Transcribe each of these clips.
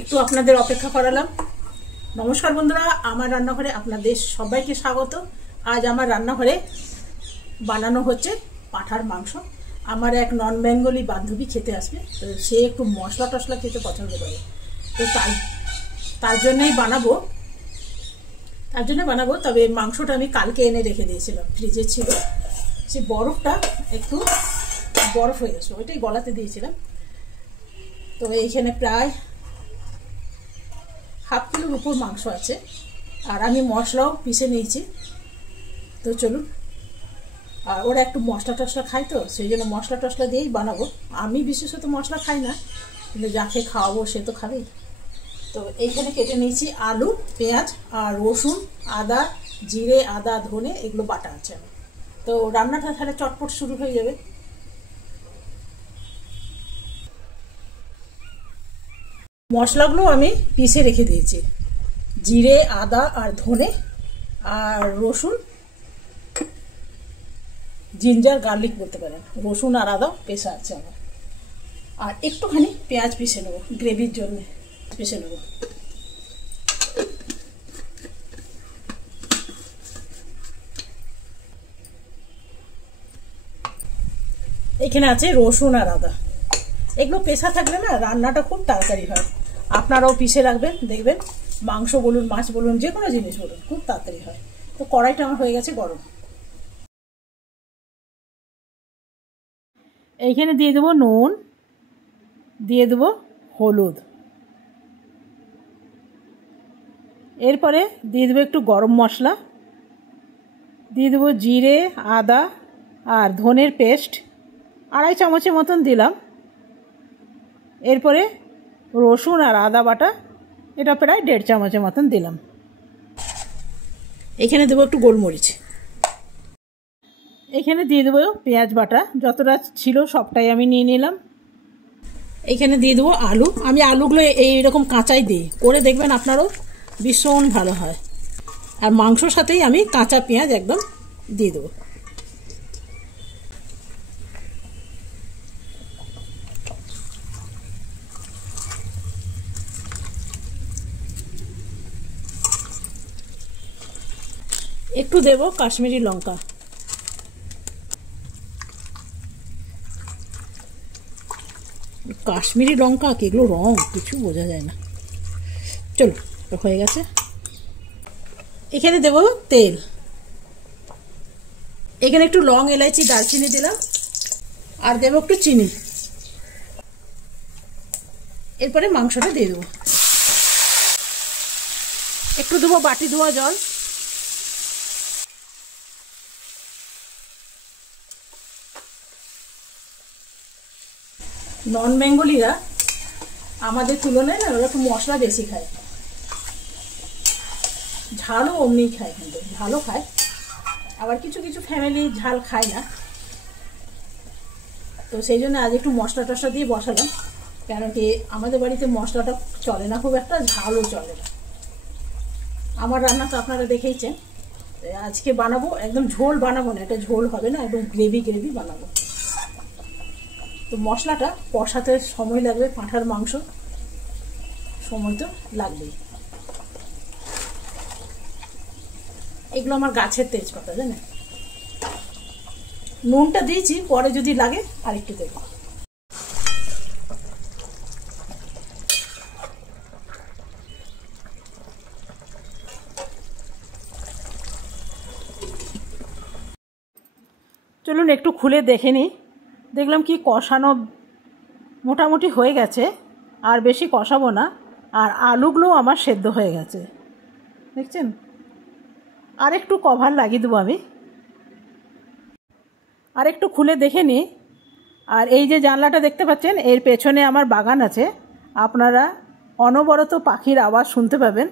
একটু আপনাদের অপেক্ষা করালাম। নমস্কার বন্ধুরা, আমার রান্নাঘরে আপনাদের সবাইকে স্বাগত। আজ আমার রান্নাঘরে বানানো হচ্ছে পাঁঠার মাংস। আমার এক নন বেঙ্গলি বান্ধবী খেতে আসবে, তো সে একটু মশলা টশলা খেতে পছন্দ করে, তো তার জন্যই বানাবো। তবে মাংসটা আমি কালকে এনে রেখে দিয়েছিলাম, ফ্রিজে ছিল। সে বরফটা একটু বরফ হয়ে গেছে, ওইটাই গলাতে দিয়েছিলাম। তো এইখানে প্রায় হাফ কিলোর উপর মাংস আছে, আর আমি মশলাও পিষে নিয়েছি। তো চলুন, আর ওরা একটু মশলা টশলা খাই, তো সেই জন্য মশলা টশলা দিয়েই বানাবো। আমি বিশেষত মশলা খাই না, কিন্তু যাকে খাওয়াবো সে তো খাবেই। তো এইখানে কেটে নিয়েছি আলু, পেঁয়াজ আর রসুন, আদা, জিরে, আদা, ধনে এগুলো বাটা আছে। তো রান্নাটা তাহলে চটপট শুরু হয়ে যাবে। মশলাগুলো আমি পিষে রেখে দিয়েছি, জিরে, আদা আর ধনে আর রসুন, জিঞ্জার গার্লিক বলতে পারেন। রসুন আর আদা পেষা আছে আমার। আর একটুখানি পেঁয়াজ পিষে নেবো, গ্রেভির জন্য পিষে নেবো। এখানে আছে রসুন আর আদা। এগুলো পেষা থাকলে না রান্নাটা খুব তাড়াতাড়ি হয়। আপনারাও পিষে রাখবেন, দেখবেন মাংস বলুন, মাছ বলুন, যে কোনো জিনিস বলুন, খুব তাড়াতাড়ি হয়। তো কড়াইটা আমার হয়ে গেছে গরম। এইখানে দিয়ে দেবো নুন, দিয়ে দেবো হলুদ, এরপরে দিয়ে দেবো একটু গরম মশলা, দিয়ে দেবো জিরে, আদা আর ধনের পেস্ট 2.5 চামচের মতন দিলাম। এরপরে রসুন আর আদা বাটা, এটা প্রায় 1.5 চামচের মতন দিলাম। এখানে দেবো একটু গোলমরিচ। এখানে দিয়ে দেবো পেঁয়াজ বাটা, যতটা ছিল সবটাই আমি নিয়ে নিলাম। এখানে দিয়ে দেবো আলু। আমি আলুগুলো এইরকম কাঁচাই দিই, করে দেখবেন আপনারও ভীষণ ভালো হয়। আর মাংসর সাথেই আমি কাঁচা পেঁয়াজ একদম দিয়ে দেবো। একটু দেব কাশ্মীরি লঙ্কা। কাশ্মীরি লঙ্কা কি এগুলো রং কিছু বোঝা যায় না। চলো, হয়ে গেছে। এখানে দেব তেল। এখানে একটু লং, এলাইচি, দারচিনি দিলাম, আর দেব একটু চিনি। এরপরে মাংসটা দিয়ে দেবো। একটু দেবো বাটি ধোয়া জল। নন বেঙ্গলিরা আমাদের তুলনায় না ওরা একটু মশলা বেশি খায়, ঝালও অমনি খায়, কিন্তু ঝালও খায়। আবার কিছু কিছু ফ্যামিলি ঝাল খায় না, তো সেই জন্য আজ একটু মশলা টশলা দিয়ে বসালাম। কেন কি আমাদের বাড়িতে মশলাটা চলে না খুব একটা, ঝালও চলে না। আমার রান্না তো আপনারা দেখেইছেন। আজকে বানাবো একদম ঝোল বানাবো না, এটা ঝোল হবে না, একদম গ্রেভি বানাবো। তো মশলাটা কষাতে সময় লাগবে, পাঁঠার মাংস সময় তো লাগবেই। এগুলো আমার গাছের তেজপাতা, জানেন। নুনটা দিয়েছি, পরে যদি লাগে আরেকটু দেবো। চলুন একটু খুলে দেখে নিই। দেখলাম কি কষানো মোটামুটি হয়ে গেছে, আর বেশি কষাবো না। আর আলুগুলো আমার সেদ্ধ হয়ে গেছে, দেখছেন। আর একটু কভার লাগিয়ে দেবো আমি। আর একটু খুলে দেখে নিই। আর এই যে জানলাটা দেখতে পাচ্ছেন, এর পেছনে আমার বাগান আছে। আপনারা অনবরত পাখির আওয়াজ শুনতে পাবেন।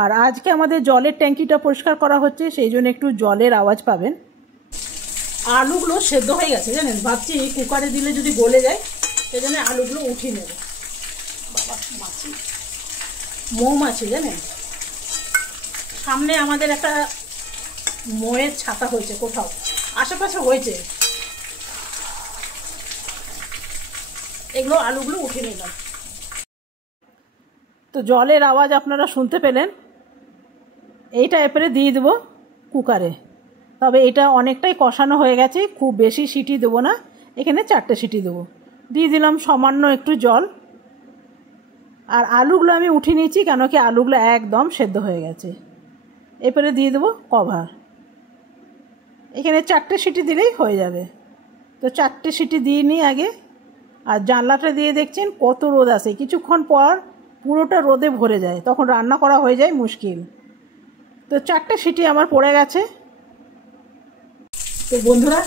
আর আজকে আমাদের জলের ট্যাঙ্কিটা পরিষ্কার করা হচ্ছে, সেই জন্য একটু জলের আওয়াজ পাবেন। আলুগুলো সেদ্ধ হয়ে গেছে, জানেন। ভাবছি কুকারে দিলে যদি গলে যায়, সেই জন্য আলুগুলো উঠিয়ে নেব। বাবা, মাছি, মৌমাছি, জানেন। সামনে আমাদের একটা ময়ের ছাতা হয়েছে, কোথাও আশেপাশে হয়েছে। এগুলো আলুগুলো উঠিয়ে নিলাম। তো জলের আওয়াজ আপনারা শুনতে পেলেন। এইটা এরপরে দিয়ে দেবো কুকারে। তবে এটা অনেকটাই কষানো হয়ে গেছে, খুব বেশি সিটি দেবো না, এখানে 4টে সিটি দেবো। দিয়ে দিলাম সামান্য একটু জল। আর আলুগুলো আমি উঠিয়ে নিয়েছি, কেন কি আলুগুলো একদম সেদ্ধ হয়ে গেছে। এরপরে দিয়ে দেবো কভার। এখানে 4টে সিটি দিলেই হয়ে যাবে। তো 4টে সিটি দিয়ে নিই আগে। আর জানলাটা দিয়ে দেখছেন কত রোদ আসে, কিছুক্ষণ পর পুরোটা রোদে ভরে যায়, তখন রান্না করা হয়ে যায় মুশকিল। তো 4টে সিটি আমার পড়ে গেছে। তো বন্ধুরা,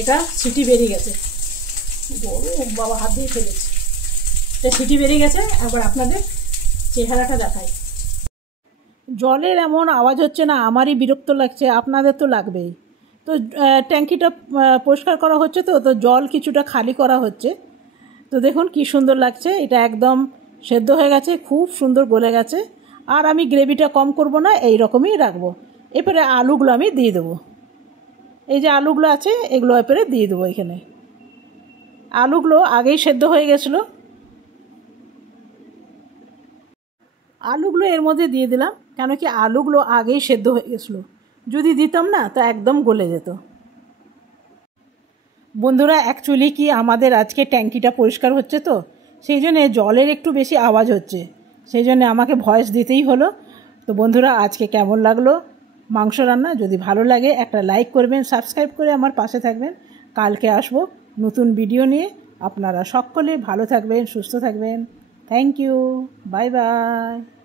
এটা সিটি বেরিয়ে গেছে। বড় বাবা, হাত দিয়ে ফেলেছে। এটা সিটি বেরিয়ে গেছে। আবার আপনাদের চেহারাটা দেখাই। জলের এমন আওয়াজ হচ্ছে না, আমারই বিরক্ত লাগছে, আপনাদের তো লাগবেই। তো ট্যাঙ্কিটা পরিষ্কার করা হচ্ছে, তো জল কিছুটা খালি করা হচ্ছে। তো দেখুন কি সুন্দর লাগছে, এটা একদম সেদ্ধ হয়ে গেছে, খুব সুন্দর গলে গেছে। আর আমি গ্রেভিটা কম করব না, এই রকমই রাখবো। এরপরে আলুগুলো আমি দিয়ে দেবো। এই যে আলুগুলো আছে, এগুলো এরপরে দিয়ে দেবো। এখানে আলুগুলো আগেই সেদ্ধ হয়ে গেছিলো, আলুগুলো এর মধ্যে দিয়ে দিলাম, কেন কি আলুগুলো আগেই সেদ্ধ হয়ে গেছিলো। যদি দিতাম না তো একদম গলে যেত। বন্ধুরা, অ্যাকচুয়ালি কি আমাদের আজকে ট্যাঙ্কিটা পরিষ্কার হচ্ছে, তো সেই জন্যে জলের একটু বেশি আওয়াজ হচ্ছে, সেই জন্যে আমাকে ভয়েস দিতেই হলো। তো বন্ধুরা, আজকে কেমন লাগলো মাংস রান্না? যদি ভালো লাগে একটা লাইক করবেন, সাবস্ক্রাইব করে আমার পাশে থাকবেন। কালকে আসবো নতুন ভিডিও নিয়ে। আপনারা সকলে ভালো থাকবেন, সুস্থ থাকবেন। Thank you, bye by.